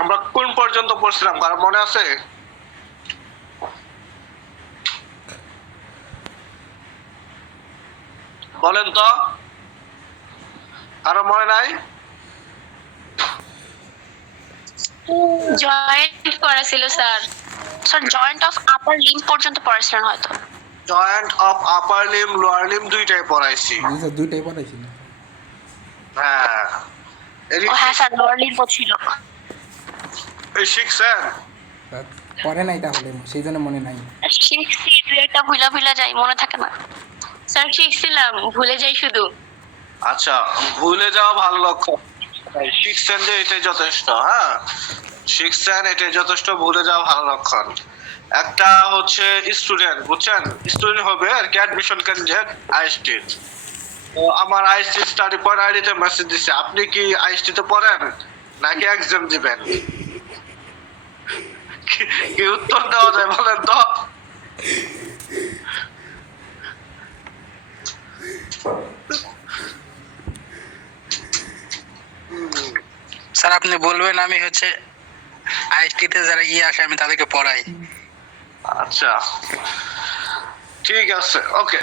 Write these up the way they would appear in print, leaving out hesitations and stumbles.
আমরা কোন পর্যন্ত পড়ছিলাম কারো মনে আছে? বলেন তো, কারো মনে নাই? জয়েন্ট করা ছিল sir. Sir joint of upper limb পর্যন্ত পড়াছিলেন হয়তো। Joint of upper limb lower limb দুইটাই পড়াইছি। দুইটাই পড়াইছি না? হ্যাঁ হ্যাঁ স্যার, লোয়ার লিম্ব ছিল। এই শিখছেন? পড়ে নাই তাহলে, সেই জন্য মনে নাই। শিখছি, দুই একটা ভুলা যাই, মনে থাকে না স্যার। শিখছিলাম, ভুলে যাই শুধু। আচ্ছা, ভুলে যাওয়া ভালো লক্ষণ। শিখছেন যে এটাই যথেষ্ট। হ্যাঁ, শিখছেন এটাই যথেষ্ট, ভুলে যাওয়া ভালো লক্ষণ। একটা হচ্ছে স্টুডেন্ট, বুঝছেন, স্টুডেন্ট হবে আর কি, অ্যাডমিশন ক্যান্ডিডেট আইএসটি। তো আমার আইএসটি স্টাডি পয়েন্ট আইডিতে মেসেজ দিছে, আপনি কি আইএসটি তে পড়েন নাকি এক্সাম দিবেন? কি উত্তর দেওয়া যায় বলেন তো? স্যার আপনি বলবেন আমি হচ্ছে আইএসটিতে যারা আসে আমি তাদেরকে পড়াই। আচ্ছা ঠিক আছে, ওকে।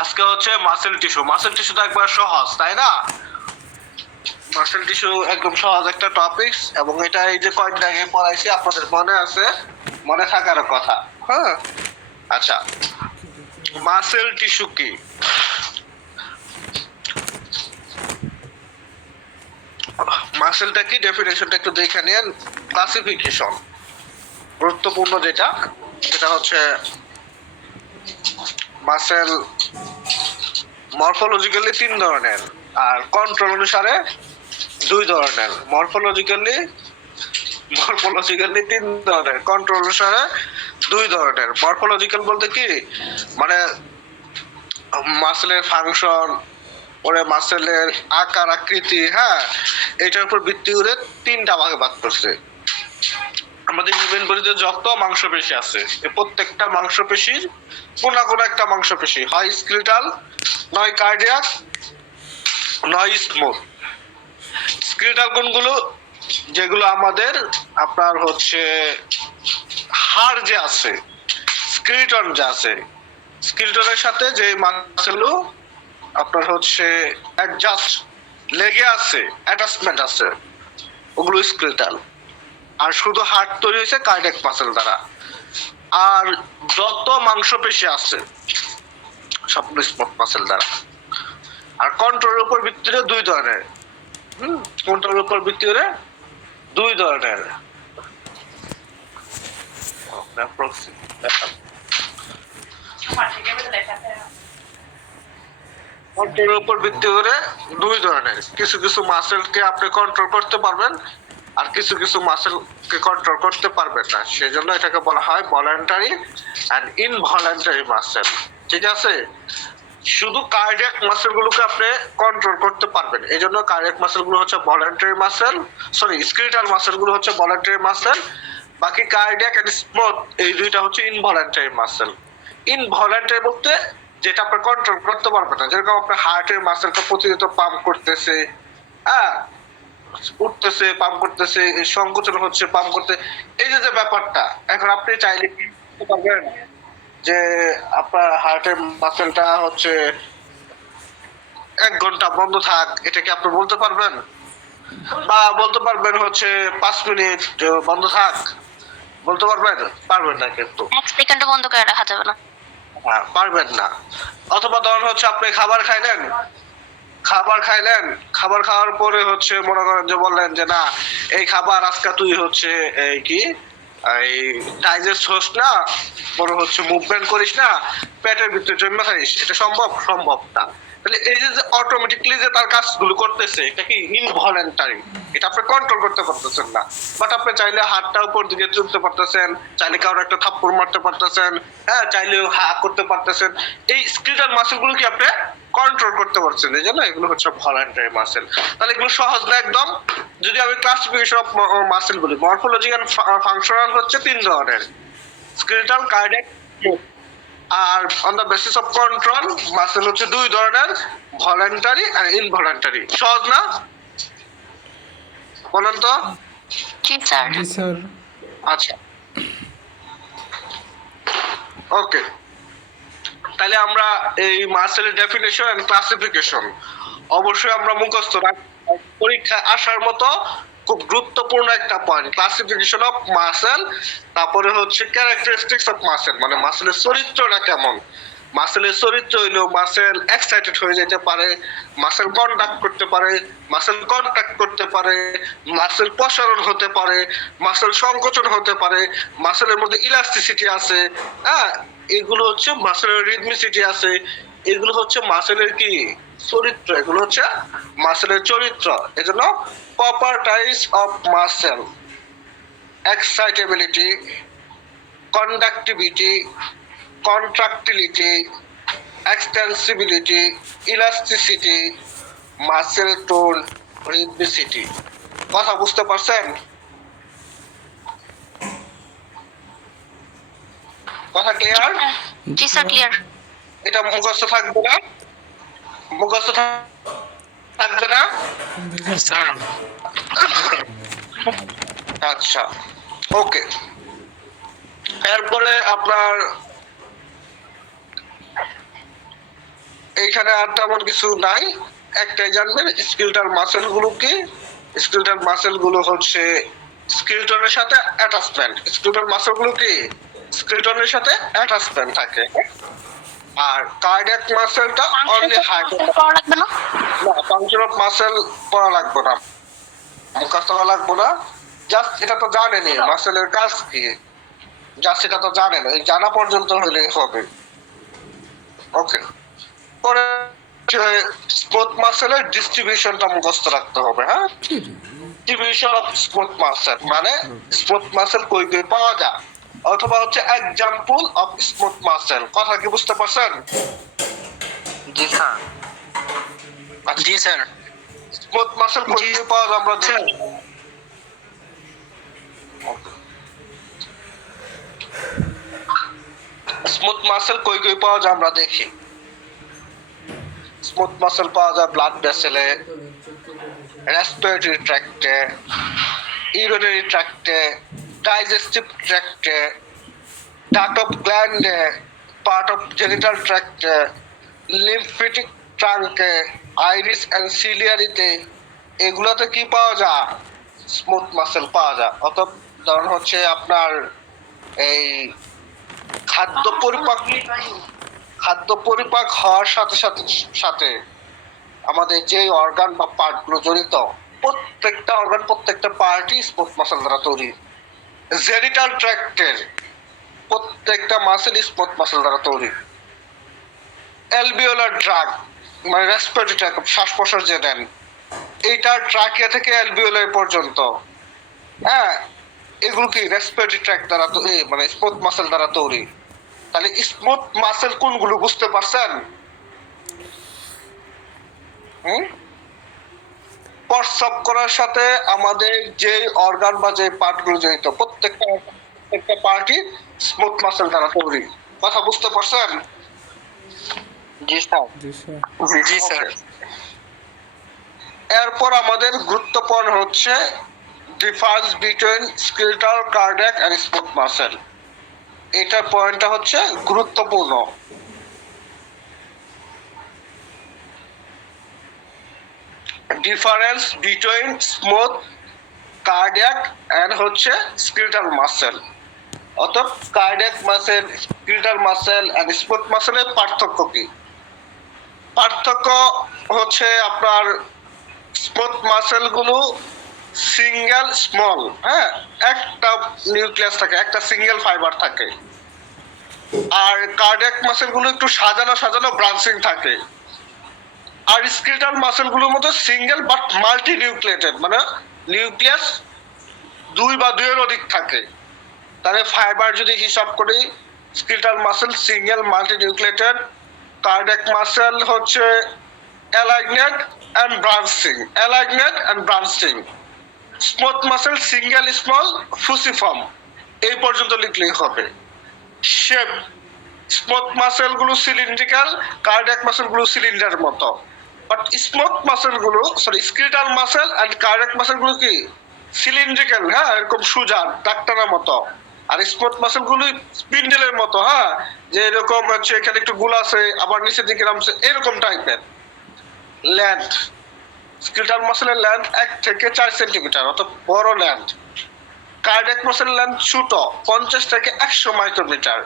আজকে হচ্ছে মাসেল টিস্যু। মাসেল টিস্যু তো একবার সহজ, তাই না? মাসেল টিস্যু একদম সহজ একটা টপিক, এবং এটা এই যে কয়েকদিন আগে পড়াইছি, আপনাদের মনে আছে, মনে থাকার কথা। হ্যাঁ, আচ্ছা, মাসেল টিস্যু কি? মাসেলটা কি, ডেফিনেশনটা একটু দেখে নিন। ক্লাসিফিকেশন গুরুত্বপূর্ণ যেটা, সেটা হচ্ছে মাসেল মরফোলজিক্যালি 3 ধরনের, আর কন্ট্রোল অনুসারে 2 ধরনের। মরফোলজিক্যালি 3 ধরনের, কন্ট্রোল অনুসারে 2 ধরনের। মরফোলজিক্যাল বলতে কি, মানে মাসেলের ফাংশন, ওরে মাসেলের আকার আকৃতি, হ্যাঁ, এটার উপর ভিত্তি করে 3টা ভাগে ভাগ করছে। আমাদের হিউম্যান বডিতে যত মাংসপেশি আছে, এই প্রত্যেকটা মাংসপেশির কোন না কোন একটা মাংসপেশি হয় স্কেলেটাল, নয় কার্ডিয়াক, নয় স্মুথ। স্কেলেটাল কোনগুলো? যেগুলো আমাদের আপনার হচ্ছে হাড় যে আছে, স্কেলেটন যে আছে, স্কেলেটনের সাথে যে মাসেলগুলো আপনার হচ্ছে অ্যাডজাস্ট লেগে আছে, অ্যাটাচমেন্ট আছে, ওগুলো স্কেলেটাল। আর শুধু হার্ট তৈরি হয়েছে কার্ডিয়াক মাসেল দ্বারা। আর যত মাংসপেশি আছে সবগুলো স্মুথ মাসেল দ্বারা। আর কন্ট্রোলের উপর ভিত্তি করে 2 ধরনের। কন্ট্রোলের উপর ভিত্তি করে 2 ধরনের। কন্ট্রোলের উপর ভিত্তি করে 2 ধরনের। কিছু কিছু মাসেলকে আপনি কন্ট্রোল করতে পারবেন, আর কিছু কিছু মাসেলকে কন্ট্রোল করতে পারবেন না। সেজন্য এটাকে বলা হয় ভলান্টারি এন্ড ইনভলান্টারি মাসেল। ঠিক আছে? শুধু কার্ডিয়াক মাসেল গুলোকে আপনি কন্ট্রোল করতে পারবেন, এই জন্য কার্ডিয়াক মাসেল গুলো হচ্ছে voluntary muscle, sorry skeletal muscle গুলো হচ্ছে ভলান্টারি মাসেল। বাকি কার্ডিয়াক এন্ড স্মুথ এই দুইটা হচ্ছে ইনভলান্টারি মাসেল। ইনভলান্টারি বলতে যেটা আপনি কন্ট্রোল করতে পারবেন না, যেরকম আপনার হার্টের মাসেলটা প্রতিনিয়ত পাম্প করতেছে, হ্যাঁ, উঠতেছে, পাম্প করতেছে, সংকোচন হচ্ছে, পাম্প করতে, এই যে ব্যাপারটা, এখন আপনি চাইলে কি করতে পারবেন যে আপনার হার্টের মাসেলটা হচ্ছে 1 ঘন্টা বন্ধ থাক, এটা কি আপনি বলতে পারবেন? বা বলতে পারবেন হচ্ছে 5 মিনিট বন্ধ থাক, বলতে পারবেন? পারবেন না কিন্তু। 1 সেকেন্ড বন্ধ করে রাখা যাবে না। হ্যাঁ, পারবেন না। অথবা ধরুন হচ্ছে আপনি খাবার খাইলেন, খাবার খাওয়ার পরে হচ্ছে মনে করেন যে বললেন যে না, এই খাবার আজকে তুই হচ্ছে এই কি এই ডাইজেস্ট হোস না, বড় হচ্ছে মুভমেন্ট করিস না, পেটের ভিতরে জমে থাকিস, এটা সম্ভব না। তাহলে এই যে অটোমেটিকলি যে তার কাজগুলো করতেছে, এটা কি ইনভলান্টারি, এটা আপনি কন্ট্রোল করতে পারতেছেন না। বাট আপনি চাইলে হাতটা উপর দিকে তুলতে পারতেছেন, চাইলে কারোর একটা থাপ্পড় মারতে পারতেছেন, হ্যাঁ, চাইলে হা করতে পারতেছেন। এই স্কেলেটাল মাসেলগুলো কি আপনি কন্ট্রোল করতে পারছেন, এই জন্য এগুলো হচ্ছে ভলান্টারি মাসেল। তাহলে এগুলো সহজ না একদম। যদি আমি ক্লাসিফিকেশন অফ মাসেল বলি, মরফোলজি এন্ড ফাংশনাল হচ্ছে 3 ধরনের: স্কেলেটাল, কার্ডিয়াক, আর on the basis of control muscle হচ্ছে দুই ধরনের, ভলেন্টারি আর ইনভলেন্টারি। সহজ না? বলেন তো। জি স্যার। জি স্যার। আচ্ছা, ওকে। তাহলে আমরা এই মাসেলের ডেফিনেশন এন্ড ক্লাসিফিকেশন অবশ্যই আমরা মুখস্থ রাখবো। পরীক্ষা আসার মতো খুব গুরুত্বপূর্ণ একটা পয়েন্ট, ক্লাসিফিকেশন অফ মাসেল। তারপরে হচ্ছে ক্যারেক্টারিস্টিক্স অফ মাসেল, মানে মাসেলের চরিত্রটা কেমন। মাসেলের চরিত্র হইলো মাসেল এক্সাইটেড হয়ে যেতে পারে, মাসেল কন্ডাক্ট করতে পারে, মাসেল কন্ট্যাক্ট করতে পারে, মাসেল প্রসারণ হতে পারে, মাসেল সংকোচন হতে পারে, মাসেলের মধ্যে ইলাস্টিসিটি আছে, হ্যাঁ, এগুলো হচ্ছে মাসেলের রিদমিসিটি আছে, এগুলো হচ্ছে মাসেলের কি চরিত্র, এগুলো হচ্ছে মাসেলের চরিত্র। এজন্য properties of muscle: excitability, conductivity, contractility, extensibility, elasticity, muscle tone, rhythmicity। কথা বুঝতে পারছেন? কথা ক্লিয়ার? জি স্যার, ক্লিয়ার। এটা মুখস্থ থাকবে না? মুখস্থ থাকবে না? স্যার আচ্ছা, ওকে। এরপরে আপনার এইখানে আর তেমন কিছু নাই, একটাই জানবেন, স্কেলেটাল মাসেল গুলো কি। স্কেলেটাল মাসেল গুলো হচ্ছে স্কেলেটনের সাথে অ্যাটাচমেন্ট। স্কেলেটাল মাসেল গুলো কি স্কেলেটনের সাথে অ্যাটাচমেন্ট থাকে। আর কার্ডিয়াক মাসেলটা অনলি হাই পড়া লাগবে না? না, ফাংশন অফ মাসেল পড়া লাগবে না, মুখস্থ করা লাগবে না। জাস্ট এটা তো জানেনই মাসেলের কাজ কি, জাস্ট এটা তো জানেন, এই জানা পর্যন্ত হলে হবে। ওকে। পরে স্মুথ মাসেলের ডিস্ট্রিবিউশনটা মুখস্থ রাখতে হবে। হ্যাঁ, ডিস্ট্রিবিউশন অফ স্মুথ মাসেল মানে স্মুথ মাসেল কই কই পাওয়া যায়, অথবা হচ্ছে এক্সাম্পল অফ স্মুথ মাসেল। কথা কি বুঝতে পারছেন? জি স্যার। জি স্যার। স্মুথ মাসেল কই কই পাওয়া যায় আমরা দেখি। স্মুথ মাসেল কই কই পাওয়া যায় আমরা দেখি। স্মুথ মাসেল পাওয়া যায় ব্লাড ভেসেলে, রেসপিরেটরি ট্র্যাক্টে, ইউরিনারি ট্র্যাক্টে, ডাইজেস্টিভ ট্র্যাক্টে, ডাক্ট অফ গ্ল্যান্ডে, পার্ট অফ জেনিটাল ট্র্যাক্টে, লিম্ফেটিক ট্রাঙ্কে, আইরিস এন্ড সিলিয়ারিতে, এগুলোতে কি পাওয়া যায়? স্মুথ মাসেল পাওয়া যায়। অত ধরুন হচ্ছে আপনার এই খাদ্য পরিপাক হওয়ার সাথে সাথে সাথে আমাদের যে অর্গান বা পার্ট গুলো জড়িত, প্রত্যেকটা অর্গান প্রত্যেকটা পার্টই স্মুথ মাসেল দ্বারা তৈরি। জেনিটাল ট্র্যাক্টের প্রত্যেকটা মাসেল স্মুথ মাসেল দ্বারা তৈরি। অ্যালভিওলার ড্রাগ মানে রেসপিরেটরি ট্র্যাক্ট, শ্বাস প্রশ্বাস যে নেন, এইটার ট্রাকিয়া থেকে অ্যালভিওলার পর্যন্ত, হ্যাঁ, এগুলো কি রেসপিরেটরি ট্র্যাক্ট দ্বারা মানে স্মুথ মাসেল দ্বারা তৈরি। তাহলে স্মুথ মাসেল কোনগুলো বুঝতে পারছেন? প্রস্রাব করার সাথে আমাদের যে অর্গান বা যে পার্ট গুলো জড়িত, প্রত্যেকটা পার্টই স্মুথ মাসেল দ্বারা তৈরি। কথা বুঝতে পারছেন? জি স্যার। জি স্যার। জি স্যার। এরপর আমাদের গুরুত্বপূর্ণ হচ্ছে difference between skeletal, cardiac and smooth muscle. এটা পয়েন্টটা হচ্ছে গুরুত্বপূর্ণ। Difference between smooth, cardiac and হচ্ছে স্কেলেটাল মাসেল। অর্থাৎ cardiac muscle, skeletal muscle and smooth মাসেলের পার্থক্য কি? পার্থক্য হচ্ছে আপনার স্মুথ মাসেল গুলো সিঙ্গেল স্মল, হ্যাঁ, একটা নিউক্লিয়াস থাকে, একটা সিঙ্গেল ফাইবার থাকে। আর কার্ডিয়াক মাসেল গুলো একটু সাজানো সাজানো ব্রাঞ্চিং থাকে। আর স্কেলেটাল মাসেল গুলোর মধ্যে সিঙ্গেল বাট মাল্টি নিউক্লিয়েটেড, মানে নিউক্লিয়াস দুই বা দুইয়ের অধিক থাকে। তাহলে ফাইবার যদি হিসাব করি, skeletal muscle single multinucleated, cardiac muscle হচ্ছে elongate and branching, elongate and branching. Smooth muscle single small fusiform. এই পর্যন্ত লিখলেই হবে। শেপ স্মুথ মাসেল গুলো সিলিন্ড্রিক্যাল, কার্ডিয়াক মাসেল গুলো সিলিন্ডার মতো। বাট স্মুথ মাসেল গুলো, sorry, skeletal muscle and cardiac muscle গুলো কি সিলিন্ড্রিক্যাল, হ্যাঁ, এরকম সুজা ডাক্তারের মতো। আর স্মুথ মাসেল গুলো স্পিন্ডেলের মতো, হ্যাঁ, যে এরকম হচ্ছে এখানে একটু গোল আছে আবার নিচের দিকে নামছে, এরকম টাইপের। লেন্থ, স্কেলেটাল মাসেলের লেন্থ 1 থেকে 4 সেন্টিমিটার, অত বড় লেন্থ। কার্ডিয়াক মাসেলের লেন্থ ছোট, 50 থেকে 100 মাইক্রোমিটার।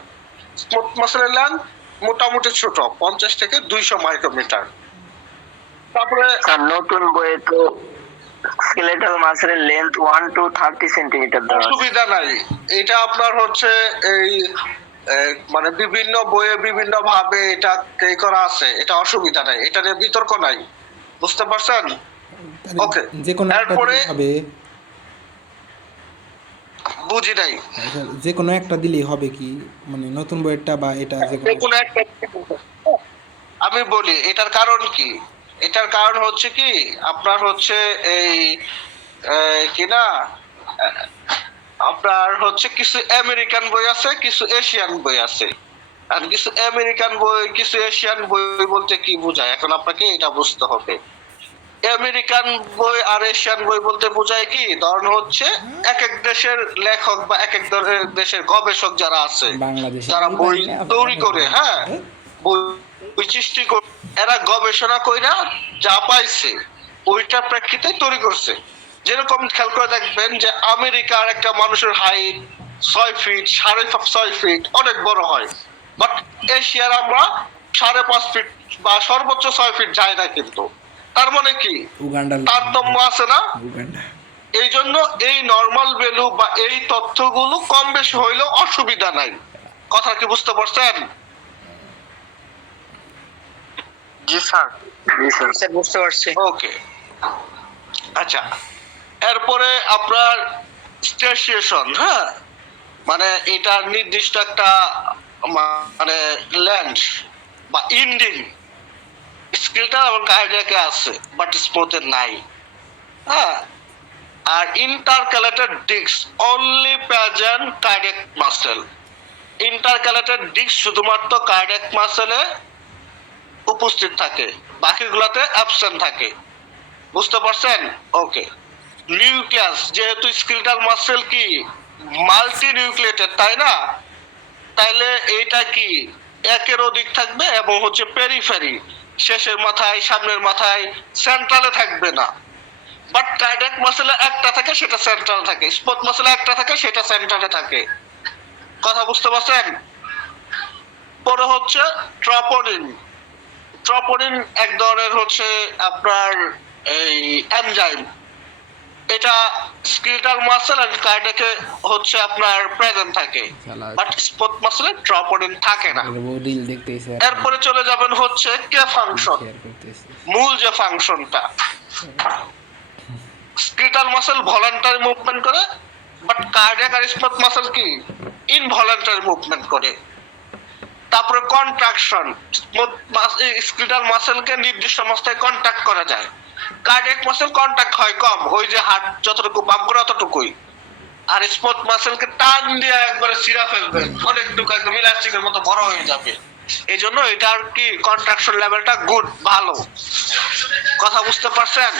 স্মুথ মাসেলের লেন্থ মোটামুটি ছোট, 50 থেকে 200 মাইক্রোমিটার। তারপরে স্যার নতুন বইয়ে তো স্কেলেটাল মাসেলের লেন্থ 1 to 30 সেন্টিমিটার দেওয়া আছে। অসুবিধা নাই, এটা আপনার হচ্ছে এই মানে বিভিন্ন বইয়ে বিভিন্ন ভাবে এটা করা আছে, এটা অসুবিধা নাই, এটা নিয়ে বিতর্ক নাই, বুঝতে পারছেন? ওকে, যে কোনো একটা এরপরে দিলেই হবে। বুঝি নাই। আচ্ছা, যে কোনো একটা দিলেই হবে কি, মানে নতুন বইয়েরটা বা এটা যে কোনো কোনো একটা, আমি বলি এটার কারণ কি। এটার কারণ হচ্ছে কি, আপনার হচ্ছে এই কি না, আপনার হচ্ছে কিছু আমেরিকান বই আছে, কিছু এশিয়ান বই আছে। আর কিছু আমেরিকান বই, কিছু এশিয়ান বই বলতে কি বোঝায়, এখন আপনাকে এটা বুঝতে হবে। আমেরিকান বই আর এশিয়ান বই বলতে বোঝায় কি, ধরুন হচ্ছে এক এক দেশের লেখক বা এক এক দেশের গবেষক যারা আছে, বাংলাদেশে যারা বই তৈরি করে, হ্যাঁ, বই সৃষ্টি করে, এরা গবেষণা কইরা যা পাইছে ওইটা প্রেক্ষিতে তৈরি করছে। যেরকম খেয়াল করে দেখবেন যে আমেরিকার একটা মানুষের হাইট 6 ফিট, 6.5 ফিট, অনেক বড় হয়। বাট এশিয়ার আমরা 5.5 ফিট বা সর্বোচ্চ 6 ফিট যায় না কিন্তু। তার মানে কি উগান্ডার তারতম্য আছে না? উগান্ডা এই জন্য এই নরমাল ভ্যালু বা এই তথ্যগুলো কম বেশি হইলেও অসুবিধা নাই। কথা কি বুঝতে পারছেন? জি স্যার। জি স্যার। স্যার বুঝতে পারছি। ওকে, আচ্ছা, এরপরে আপনার স্টেশন, হ্যাঁ, মানে এটা নির্দিষ্ট একটা মানে ল্যান্ড বা ইন্ডিং স্কিলটা এবং কার্ডিয়াকে আছে, বাট স্মুথের নাই, হ্যাঁ। আর intercalated disc only present cardiac muscle. Intercalated disc শুধুমাত্র কার্ডিয়াক মাসেলে উপস্থিত থাকে, বাকিগুলোতে অ্যাবসেন্ট থাকে, বুঝতে পারছেন? ওকে, নিউক্লিয়াস, যেহেতু স্কেলেটাল মাসেল কি মাল্টি নিউক্লিয়েটেড, তাই না? তাইলে এইটা কি একের অধিক থাকবে এবং হচ্ছে পেরিফেরি, শেষের মাথায়, সামনের মাথায়, সেন্ট্রালে থাকবে না। বাট কার্ডিয়াক মাসেলে একটা থাকে, সেটা সেন্ট্রাল থাকে। স্মুথ মাসেলে একটা থাকে, সেটা সেন্ট্রালে থাকে। কথা বুঝতে পারছেন? পরে হচ্ছে ট্রপোনিন। ট্রপোনিন এক ধরনের হচ্ছে আপনার এই এনজাইম, এটা স্কেলেটাল মাসেল আর কার্ডিয়াকে হচ্ছে আপনার প্রেজেন্ট থাকে, বাট স্মুথ মাসেলে ট্রপোনিন থাকে না। রিল দেখতেইছে, এরপরে চলে যাবেন হচ্ছে কে ফাংশন, শেয়ার করতেছে। মূল যে ফাংশনটা। স্কেলেটাল মাসেল ভলান্টারি মুভমেন্ট করে, বাট কার্ডিয়াক আর স্মুথ মাসেল কি ইনভলান্টারি মুভমেন্ট করে। তারপরে কন্ট্রাকশন, স্কেলেটাল মাসেলকে নির্দিষ্ট অবস্থায় কন্ট্যাক্ট করা যায়, কার্ডিয়াক মাসেল কন্ট্যাক্ট হয় কম, ওই যে হার্ট যতটুকু পাম্প করে ততটুকুই। আর স্মুথ মাসেলকে টান দিয়ে একবারে ছিঁড়া ফেলবে, অনেকটুকু একদম ইলাস্টিকের মতো বড় হয়ে যাবে। এই জন্য এটার কি কন্ট্রাকশন লেভেলটা গুড, ভালো। কথা বুঝতে পারছেন?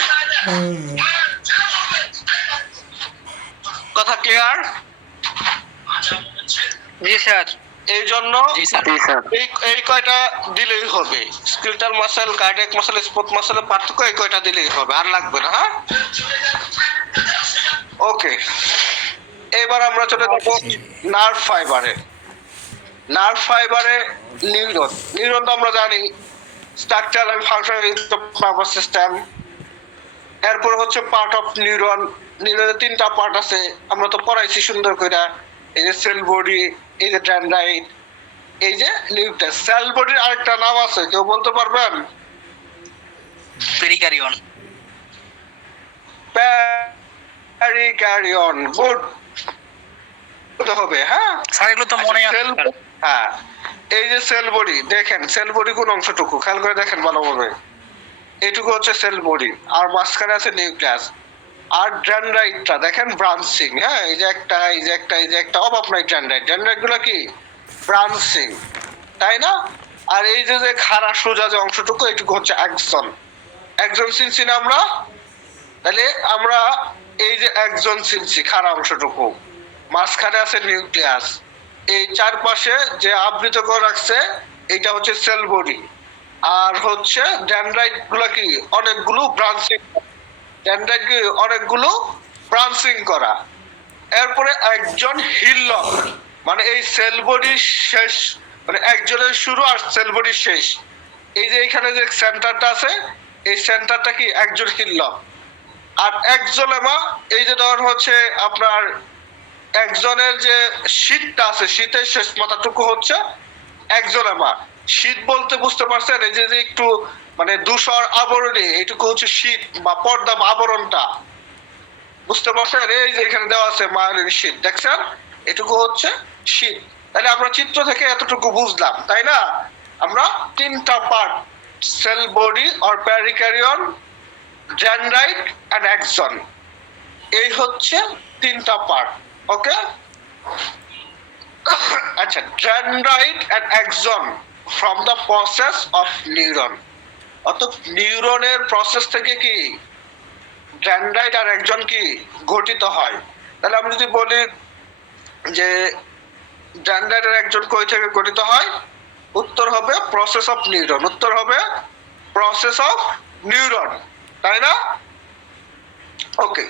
কথা ক্লিয়ার? জি স্যার। এই জন্য জি স্যার। জি স্যার। এই কয়টা দিলেই হবে। Skeletal muscle, cardiac muscle, smooth মাসেলের পার্থক্য এই কয়টা দিলেই হবে, আর লাগবে না, হ্যাঁ। ওকে, এবার আমরা চলে যাব নার্ভ ফাইবারে। নার্ভ ফাইবারে নিউরন। নিউরন তো আমরা জানি structure and function of the nervous system. এরপর হচ্ছে পার্ট অফ নিউরন। নিউরনের 3টা পার্ট আছে, আমরা তো পড়াইছি সুন্দর করে। এই যে সেল বডি, এই যে ডেনড্রাইট, এই যে নিউক্লিয়াস। সেল বডির আরেকটা নাম আছে, কেউ বলতে পারবেন? পেরিকারিয়ন। প্যারিকারিয়ন, গুড হবে, হ্যাঁ। স্যার এগুলো তো মনে আছে। হ্যাঁ, এই যে সেল বডি, দেখেন সেল বডি কোন অংশটুকু খেয়াল করে দেখেন ভালোভাবে। এইটুকু হচ্ছে সেল বডি, আর মাঝখানে আছে নিউক্লিয়াস। আর ডেনড্রাইটটা দেখেন ব্রাঞ্চিং, হ্যাঁ, এই যে একটা, এই যে একটা, এই যে একটা, অভাব নাই ডেনড্রাইট। ডেনড্রাইট গুলো কি ব্রাঞ্চিং। তাই না? আর এই যে যে খাড়া সোজা যে অংশটুকু এটুকু হচ্ছে একজন চিনছি না আমরা? তাহলে আমরা এই যে একজন চিনছি খাড়া অংশটুকু, মাঝখানে আছে নিউক্লিয়াস, এই চারপাশে যে আবৃত করে রাখছে এটা হচ্ছে সেল বডি, আর হচ্ছে ডেনড্রাইট গুলা কি অনেকগুলো ব্রাঞ্চিং করা। এরপরে একজন হিললক, মানে এই সেল বডির শেষ, মানে একজনের শুরু আর সেল বডির শেষ। এই যে এখানে যে সেন্টারটা আছে এই সেন্টারটা কি একজন হিললক। আর একজলেমা এই যে ধর হচ্ছে আপনার একজনের যে শীতটা আছে শীতের শেষ মাথাটুকু হচ্ছে একজলেমা। শীত বলতে বুঝতে পারছেন এই যে একটু মানে ধূসর আবরণী এইটুকু হচ্ছে শীত বা পর্দা বা আবরণটা, বুঝতে পারছেন? এই যে এখানে দেওয়া আছে মায়োলিন শীত, দেখছেন? এটুকু হচ্ছে শীত। তাহলে আমরা চিত্র থেকে এতটুকু বুঝলাম, তাই না? আমরা তিনটা part, cell body or perikaryon, dendrite and axon, এই হচ্ছে তিনটা পার্ট। ওকে, আচ্ছা, dendrite and axon from the process of neuron, অর্থাৎ নিউরনের প্রসেস থেকে কি ডেনড্রাইট আর অ্যাক্সন কি গঠিত হয়। তাহলে আমি যদি বলি যে ডেনড্রাইট আর অ্যাক্সন কই থেকে গঠিত হয়, উত্তর হবে প্রসেস অফ নিউরন, উত্তর হবে প্রসেস অফ নিউরন, তাই না? ওকে,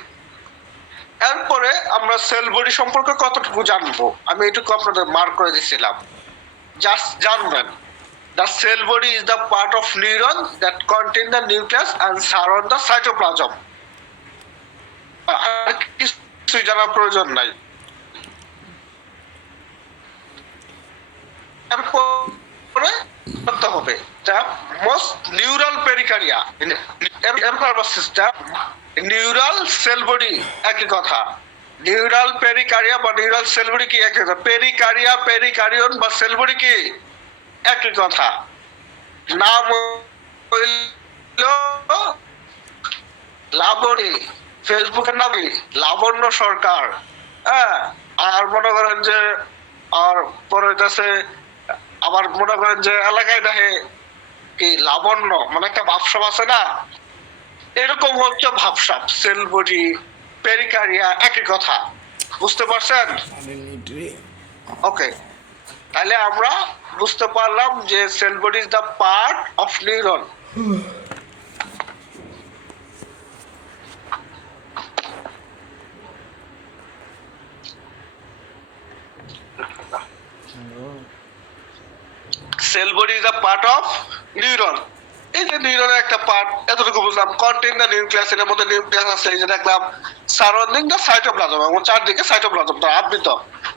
এরপরে আমরা সেল বডি সম্পর্কে কতটুকু জানবো আমি এটুকু আপনাদের মার্ক করে দিয়েছিলাম, জাস্ট জানবেন the cell body is the part of neuron that contain the nucleus and surround the cytoplasm. আর কিছু জানার প্রয়োজন নাই। এরপরে করতে হবে যা most neural perikarya, neural cell body একই কথা, নিউরাল পেরিকারিয়া বা নিউরাল সেল বডি কি একই কথা, পেরিকারিয়া পেরিকারিয়ন বা সেল বডি কি একই কথা। নাম হইল লাবণী, ফেসবুকের নামই লাবণ্য সরকার, হ্যাঁ। আর মনে করেন যে আর পরে কাছে আবার মনে করেন যে এলাকায় দেখে কি লাবণ্য, মানে একটা ভাবসাব আছে না, এরকম হচ্ছে ভাবসাব। সেল বডি পেরিকারিয়া একই কথা, বুঝতে পারছেন? ওকে, তাহলে আমরা বুঝতে পারলাম যে sell body is the part of neuron. Sell body is the part of neuron, এই যে নিউরনের একটা পার্ট, এতটুকু বুঝলাম। কন্টেইন দ্য নিউক্লিয়াস, এর মধ্যে নিউক্লিয়াস আছে, এই যে দেখলাম সারাউন্ডিং দ্য সাইটোপ্লাজম, এবং চারদিকে সাইটোপ্লাজম দ্বারা আবৃত।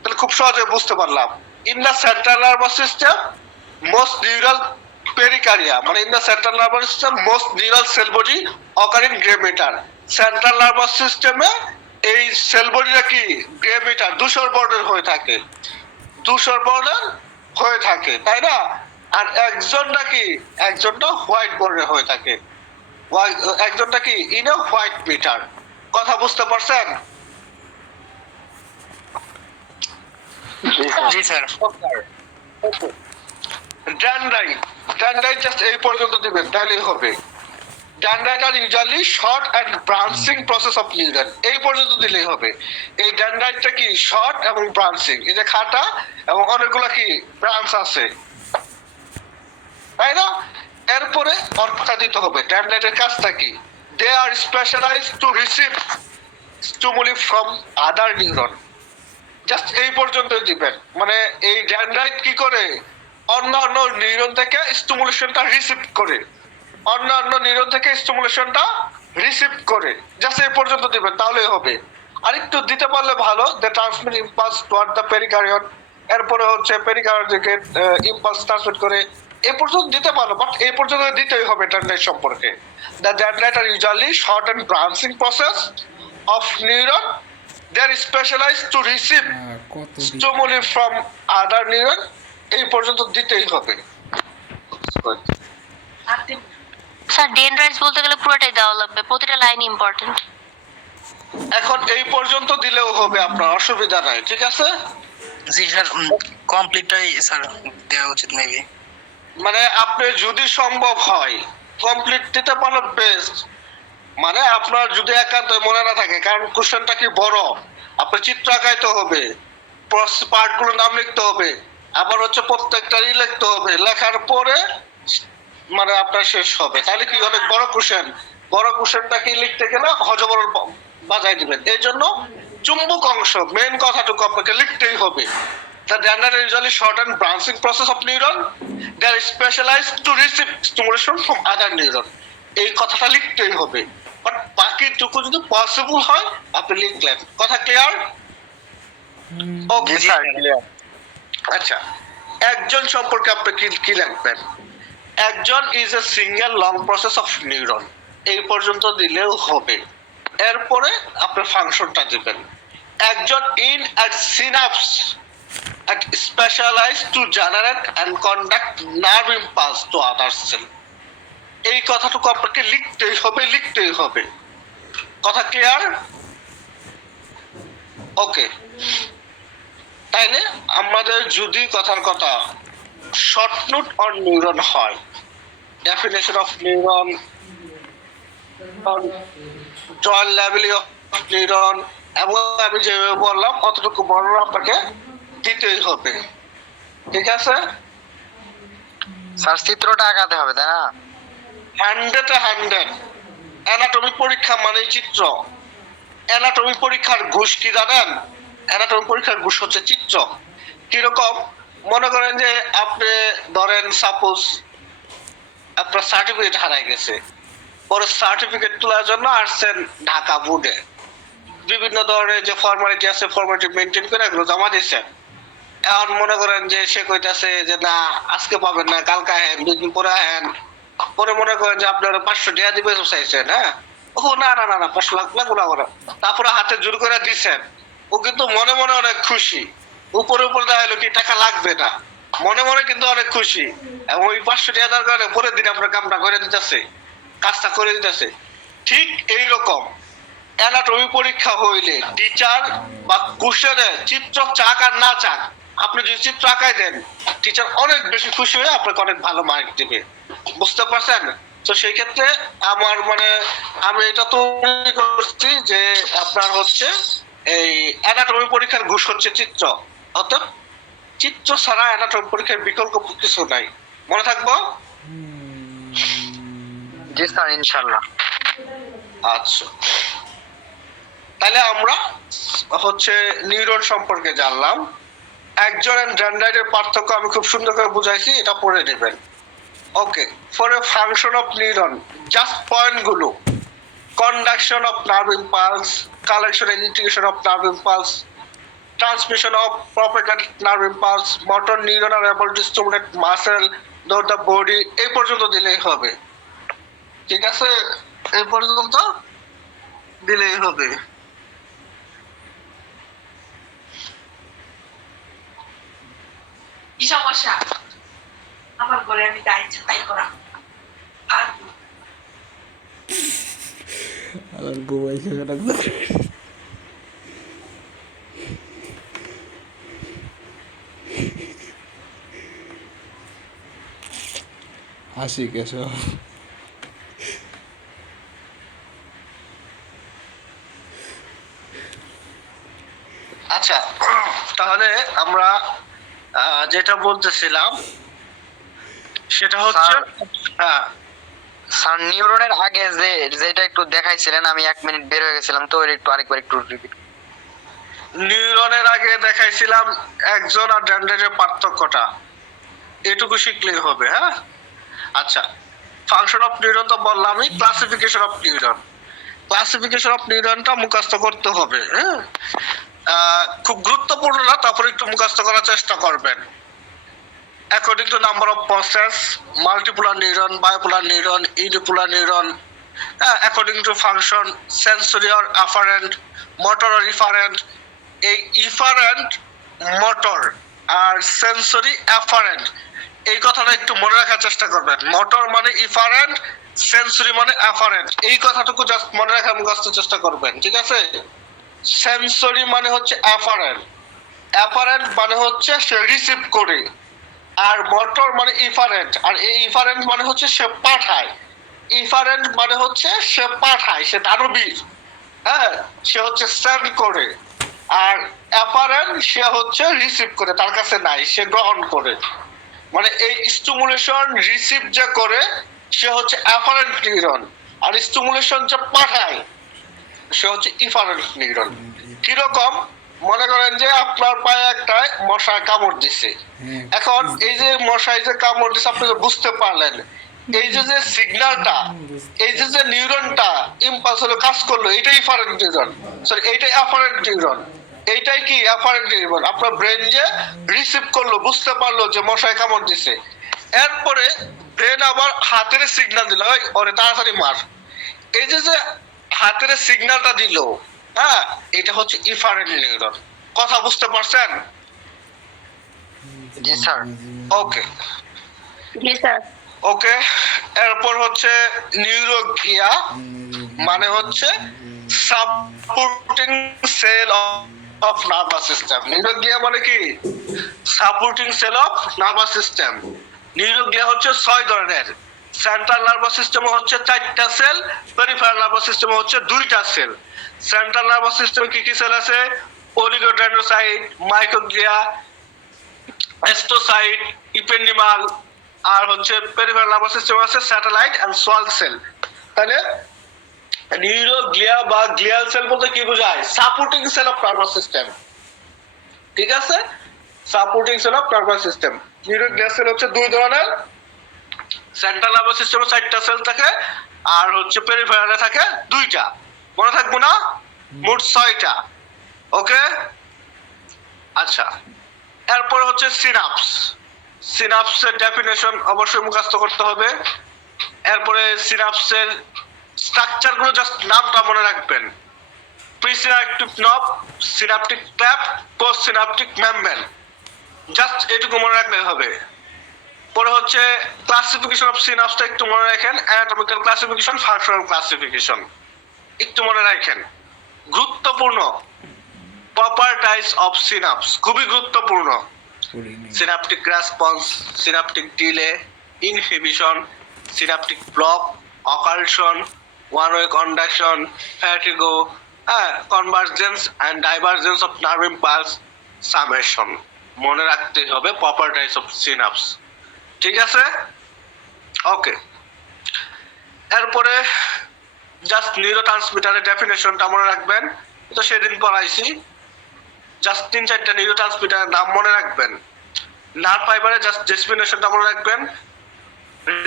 তাহলে খুব সহজে বুঝতে পারলাম। In the central nervous system most neural perikarya, মানে in the central nervous system most neural cell body occur in grey matter. Central nervous সিস্টেমে এই সেল বডিটা কি গ্রে ম্যাটার, ধূসর বর্ণের হয়ে থাকে, ধূসর বর্ণের হয়ে থাকে, তাই না? আর একজনটা কি, একজনটা হোয়াইট বর্ণের হয়ে থাকে, একজনটা কি ইন এ হোয়াইট ম্যাটার। কথা বুঝতে পারছেন? জি স্যার। ডেনড্রাইট জাস্ট এই পর্যন্ত দিবেন তাহলেই হবে। Dendrite are usually short and branching process of neuron, এই পর্যন্ত দিলেই হবে। এই ডেনড্রাইটটা কি শর্ট এবং ব্রাঞ্চিং, এই যে খাটা এবং অনেকগুলো কি ব্রাঞ্চ আছে, তাই না? এরপরে অর্থটা দিতে হবে। ডেনড্রাইটের কাজটা কি? They are specialized to receive stimuli from other neuron. Just এই পর্যন্ত দিবেন, মানে এই ডেনড্রাইট কি করে অন্যান্য নিউরন থেকে স্টিমুলেশনটা রিসিভ করে, অন্যান্য নিউরন থেকে স্টিমুলেশনটা রিসিভ করে, জাস্ট এই পর্যন্ত দিবেন তাহলেই হবে। আরেকটু দিতে পারলে ভালো, দে ট্রান্সমিট ইম্পালস টুয়ার্ড দ্য পেরিকারিয়ন, এরপরে হচ্ছে পেরিকারিয়ন থেকে ইম্পালস ট্রান্সমিট করে, এই পর্যন্ত দিতে পারলো, বাট এই পর্যন্ত দিতেই হবে ডেনড্রাইট সম্পর্কে। The dendrite are usually short and branching process of neuron, they are specialized to receive stimuli from other neuron, এই পর্যন্ত দিতেই হবে। স্যার ডেনড্রাইটস বলতে গেলে পুরোটাই দেওয়া লাগবে, প্রতিটা লাইন ইম্পর্টেন্ট। এখন এই পর্যন্ত দিলেও হবে, আপনার অসুবিধা নাই, ঠিক আছে? জি স্যার। কমপ্লিটটাই স্যার দেওয়া উচিত মেবি। মানে আপনি যদি সম্ভব হয় কমপ্লিট দিতে পারলে বেস্ট। মানে আপনার যদি একান্ত মনে না থাকে, কারণ কোশ্চেনটা কি বড়, আপনার চিত্র আঁকাইতে হবে, পার্ট গুলো নাম লিখতে হবে, আবার হচ্ছে প্রত্যেকটারই লিখতে হবে, লেখার পরে মানে আপনার শেষ হবে। তাহলে কি অনেক বড় কোশ্চেন, বড় কোশ্চেনটা কি লিখতে গেলে হজবরল বাজাই দিবেন। এই জন্য চুম্বক অংশ মেন কথাটুকু আপনাকে লিখতেই হবে। The dendrite is usually short and branching process of neuron. They are specialized to receive stimulation from other neuron. এই কথাটা লিখতেই হবে, বাট বাকিটুকু যদি পসিবল হয় আপনি লিখলেন। কথা ক্লিয়ার? Okay sir clear. আচ্ছা, একজন সম্পর্কে আপনি কি কি লিখবেন? একজন is a single long process of neuron, এই পর্যন্ত দিলেও হবে। এরপরে আপনি ফাংশনটা দিবেন। একজন in a synapse at specialized to generate and conduct nerve impulse to other cell. এই কথাটুকু আপনাকে লিখতেই হবে, লিখতেই হবে। কথা ক্লিয়ার? ওকে, তাইলে আমাদের যদি কথার কথা শর্ট নোট অন নিউরন হয়, definition of neuron, joint level of neuron, এবং আমি যেভাবে বললাম অতটুকু বর্ণনা আপনাকে দিতেই হবে। ঠিক আছে? স্যার চিত্রটা আঁকাতে হবে তাই না? 100 অ্যানাটমি পরীক্ষা মানে চিত্র। অ্যানাটমি পরীক্ষার ঘুষ কি জানেন? অ্যানাটমি পরীক্ষার ঘুষ হচ্ছে চিত্র। কিরকম? মনে করেন যে আপনি ধরেন সাপোজ আপনার সার্টিফিকেট হারাই গেছে, পরে সার্টিফিকেট তোলার জন্য আসছেন ঢাকা বোর্ডে, বিভিন্ন ধরনের যে ফর্মালিটি আছে ফর্মালিটি মেনটেন করে এগুলো জমা দিচ্ছেন। এখন মনে করেন যে সে কইতাছে যে না আজকে পাবেন না, কালকে আহেন, 2 দিন পরে আহেন। পরে মনে করেন যে আপনারা 500 টাকা দিবে চাইছেন, হ্যাঁ, ও না না না না 500 লাখ লাগবো না ওরা, তারপরে হাতে জোর করে দিচ্ছেন। ও কিন্তু মনে মনে অনেক খুশি, উপরে উপরে দেখাইলো কি টাকা লাগবে না, মনে মনে কিন্তু অনেক খুশি, এবং ওই 500 টাকা দেওয়ার কারণে পরের দিন আপনার কামটা করে দিতেছে, কাজটা করে দিতেছে। ঠিক এইরকম অ্যানাটমি পরীক্ষা হইলে টিচার বা কোশ্চেনে চিত্র চাক আর না চাক, আপনি যদি চিত্র আঁকাই দেন টিচার অনেক বেশি খুশি হয়ে আপনাকে অনেক ভালো মার্ক দিবে। বুঝতে পারছেন? তো সেই ক্ষেত্রে আমার মানে আমি এটা তৈরি করছি যে আপনার হচ্ছে এই অ্যানাটমি পরীক্ষার ঘুষ হচ্ছে চিত্র, অর্থাৎ চিত্র ছাড়া অ্যানাটমি পরীক্ষার বিকল্প কিছু নাই। মনে থাকবো? জি স্যার ইনশাআল্লাহ। আচ্ছা, তাহলে আমরা হচ্ছে নিউরন সম্পর্কে জানলাম। একজন ডেনড্রাইটের পার্থক্য আমি খুব সুন্দর করে বুঝাইছি, এটা পড়ে নেবেন। Okay, for a function of neuron just point গুলো: conduction of nerve impulse, collection and integration of nerve impulse, transmission of propagated nerve impulse, motor neuron are able to stimulate muscle through the body, এই পর্যন্ত দিলেই হবে। ঠিক আছে, এই পর্যন্ত দিলেই হবে। কি সমস্যা? আমার ঘরে আমি যা ইচ্ছা তাই করা। আর আমার বউ এসে সেটা হাসি কেশব। আচ্ছা, তাহলে আমরা যেটা বলতেছিলাম সেটা হচ্ছে হ্যাঁ স্যার নিউরনের আগে যে যেটা একটু দেখাইছিলেন, আমি 1 মিনিট বের হয়ে গেছিলাম, তো ওর একটু আরেকবার একটু রিপিট। নিউরনের আগে দেখাইছিলাম একজন আর ডেনড্রাইটের পার্থক্যটা, এটুকু শিখলেই হবে। হ্যাঁ, আচ্ছা, ফাংশন অফ নিউরন তো বললামই। Classification of neuron, classification of নিউরনটা মুখস্থ করতে হবে। হ্যাঁ, খুব গুরুত্বপূর্ণ না, তারপরে একটু মুখস্থ করার চেষ্টা করবেন। According to number of process, multipolar neuron, bipolar neuron, unipolar neuron, according to function, sensory or afferent, motor or efferent. এই ইফারেন্ট, মোটর আর সেন্সরি অ্যাফারেন্ট, এই কথাটা একটু মনে রাখার চেষ্টা করবেন। মোটর মানে ইফারেন্ট, সেন্সরি মানে অ্যাফারেন্ট, এই কথাটুকু জাস্ট মনে রাখার মুখস্থ চেষ্টা করবেন। ঠিক আছে? সেন্সরি মানে হচ্ছে অ্যাফারেন্ট, অ্যাপারেন্ট মানে হচ্ছে সে রিসিভ করে, আর মোটর মানে ইফারেন্ট, আর এই ইফারেন্ট মানে হচ্ছে সে পাঠায়। ইফারেন্ট মানে হচ্ছে সে পাঠায়, সে দানবীর, হ্যাঁ, সে হচ্ছে সেন্ড করে। আর অ্যাপারেন্ট সে হচ্ছে রিসিভ করে, তার কাছে নাই, সে গ্রহণ করে। মানে এই স্টিমুলেশন রিসিভ যে করে সে হচ্ছে অ্যাপারেন্ট নিউরন, আর স্টিমুলেশন যে পাঠায় সে হচ্ছে ইফারেন্ট নিউরন। কিরকম? মনে করেন যে আপনার পায়ে একটা মশা কামড় দিছে, এখন এই যে মশাই যে কামড় দিছে আপনি যে বুঝতে পারলেন, এই যে যে সিগন্যালটা, এই যে যে নিউরনটা ইম্পালস হলো কাজ করলো, এটাই ইফারেন্ট নিউরন, সরি এইটাই অ্যাপারেন্ট নিউরন। এইটাই কি অ্যাপারেন্ট নিউরন, আপনার ব্রেন যে রিসিভ করলো, বুঝতে পারলো যে মশাই কামড় দিছে, এরপরে ব্রেন আবার হাতের সিগন্যাল দিল, ওই ওরে তাড়াতাড়ি মার। এই যে যে হাতের সিগন্যালটা দিল, হ্যাঁ, এটা হচ্ছে ইফারেন্ট নিউরন। কথা বুঝতে পারছেন? জি স্যার। ওকে জি স্যার। ওকে, এরপর হচ্ছে নিউরোগ্লিয়া, মানে হচ্ছে supporting cell of nervous system. Neuroglia মানে কি? Supporting cell of nervous system. Neuroglia হচ্ছে 6 ধরনের। সেন্ট্রাল নার্ভাস সিস্টেম হচ্ছে 4টা সেল, পেরিফেরাল নার্ভাস সিস্টেম হচ্ছে 2টা সেল। সেন্ট্রাল নার্ভাস সিস্টেমে কি কি সেল আছে? অলিগোডেন্ড্রোসাইট, মাইক্রোগ্লিয়া, অ্যাস্ট্রোসাইট, ইপেন্ডিমাল, আর হচ্ছে পেরিফেরাল নার্ভাস সিস্টেম আছে স্যাটেলাইট এন্ড সোয়াল সেল। তাহলে নিউরোগ্লিয়া বা গ্লিয়াল সেল বলতে কি বোঝায়? Supporting cell of nervous system, ঠিক আছে? Supporting cell of nervous system. Neuroglia cell হচ্ছে 2 ধরনের, সেন্ট্রাল নার্ভাস সিস্টেমে 4টা সেল থাকে, আর হচ্ছে পেরিফেরালে থাকে 2টা। মনে থাকবো না? মোট 6টা। ওকে, আচ্ছা, এরপর হচ্ছে সিনাপস। সিনাপসের ডেফিনেশন অবশ্যই মুখস্থ করতে হবে। এরপরে সিনাপসের স্ট্রাকচার গুলো জাস্ট নামটা মনে রাখবেন। প্রিসিনাপটিক নব, synaptic trap, post synaptic membrane, just এটুকু মনে রাখলে হবে। পরে হচ্ছে ক্লাসিফিকেশন অফ সিনাপসটা একটু মনে রাখেন, অ্যানাটমিক্যাল ক্লাসিফিকেশন, ফাংশনাল ক্লাসিফিকেশন একটু মনে রাখেন। গুরুত্বপূর্ণ প্রপার্টিজ অফ সিনাপস, খুবই গুরুত্বপূর্ণ। Synaptic response, synaptic delay, inhibition, synaptic block, occlusion, one way conduction, fatigue, convergence and divergence of nerve impulse, summation. মনে রাখতে হবে প্রপার্টিজ অফ সিনাপস, ঠিক আছে? ওকে, এরপরে জাস্ট নিউরোট্রান্সমিটারের ডেফিনেশনটা মনে রাখবেন, তো সেদিন পড়াইছি। জাস্ট 3-4টা নিউরোট্রান্সমিটারের নাম মনে রাখবেন। নার্ভ ফাইবারে জাস্ট ডেফিনেশনটা মনে রাখবেন,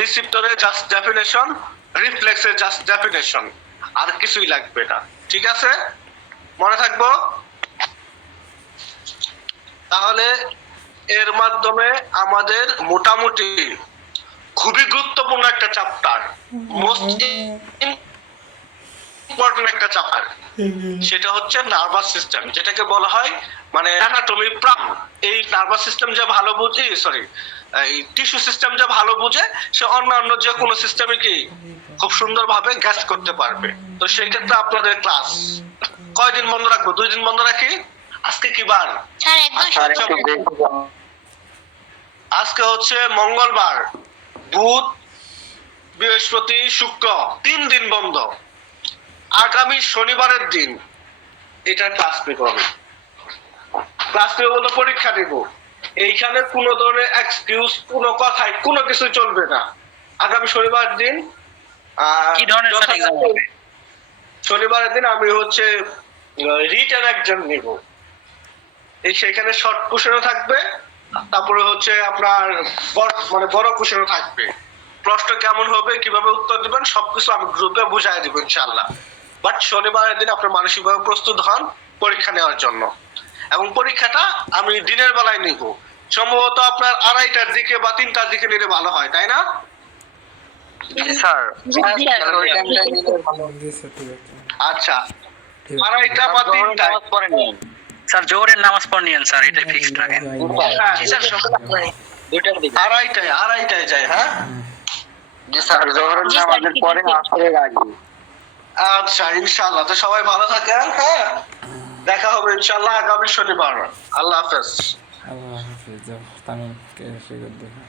রিসিপ্টরে জাস্ট ডেফিনেশন, রিফ্লেক্সের জাস্ট ডেফিনেশন, আর কিছুই লাগবে না, ঠিক আছে? মনে থাকবো? তাহলে এর মাধ্যমে আমাদের মোটামুটি খুবই গুরুত্বপূর্ণ একটা চ্যাপ্টার, মোস্ট ইম্পর্টেন্ট একটা চ্যাপ্টার, সেটা হচ্ছে নার্ভাস সিস্টেম, যেটাকে বলা হয় মানে অ্যানাটমির প্রাণ। এই নার্ভাস সিস্টেম যে ভালো বুঝে, সরি, এই টিস্যু সিস্টেম যে ভালো বুঝে, সে অন্যান্য যে কোনো সিস্টেমে কি খুব সুন্দরভাবে গ্যাস করতে পারবে। তো সেই ক্ষেত্রে আপনাদের ক্লাস কয়দিন বন্ধ রাখবো? 2 দিন বন্ধ রাখি। আজকে কি বার? স্যার একদম স্যার একটু দেখে আজকে হচ্ছে মঙ্গলবার, বুধ, বৃহস্পতি, শুক্র, 3 দিন বন্ধ। আগামী শনিবারের দিন এটা ক্লাস নেব আমি। ক্লাস নেব বলতে পরীক্ষা নেব। এইখানে কোনো ধরনের এক্সকিউজ, কোনো কথাই, কোনো কিছু চলবে না। আগামী শনিবার দিন কি ধরনের স্যার এক্সাম হবে? শনিবারের দিন আমি হচ্ছে রিটেন এক্সাম নেব। এই সেখানে শর্ট কোশ্চেনও থাকবে, তারপরে হচ্ছে আপনার মানে বড় কোশ্চেনও থাকবে। প্রশ্ন কেমন হবে, কিভাবে উত্তর দিবেন, সবকিছু আমি গ্রুপে বুঝাই দিব ইনশাআল্লাহ। বাট শনিবারের দিন আপনার মানসিকভাবে প্রস্তুত হন পরীক্ষা নেওয়ার জন্য। এবং পরীক্ষাটা আমি দিনের বেলায় নিব, সম্ভবত আপনার 2:30টার দিকে বা 3টার দিকে নিলে ভালো হয়, তাই না? জি স্যার। ওই টাইমটা নিলে ভালো। আচ্ছা, 2:30টা বা 3টায় পরে নিন স্যার, জোহরের নামাজ পড় নিয়েন স্যার, এটা ফিক্সড রাখেন। জি স্যার, 2:30টায় যাই। হ্যাঁ, জি স্যার, জোহরের নামাজের পরে আসরের আগে। আচ্ছা, ইনশাআল্লাহ। তো সবাই ভালো থাকেন। হ্যাঁ, দেখা হবে ইনশাল্লাহ আগামী শনিবার। আল্লাহ হাফেজ। আল্লাহ হাফিজ। যাও তামিমকে সে করে দেখো।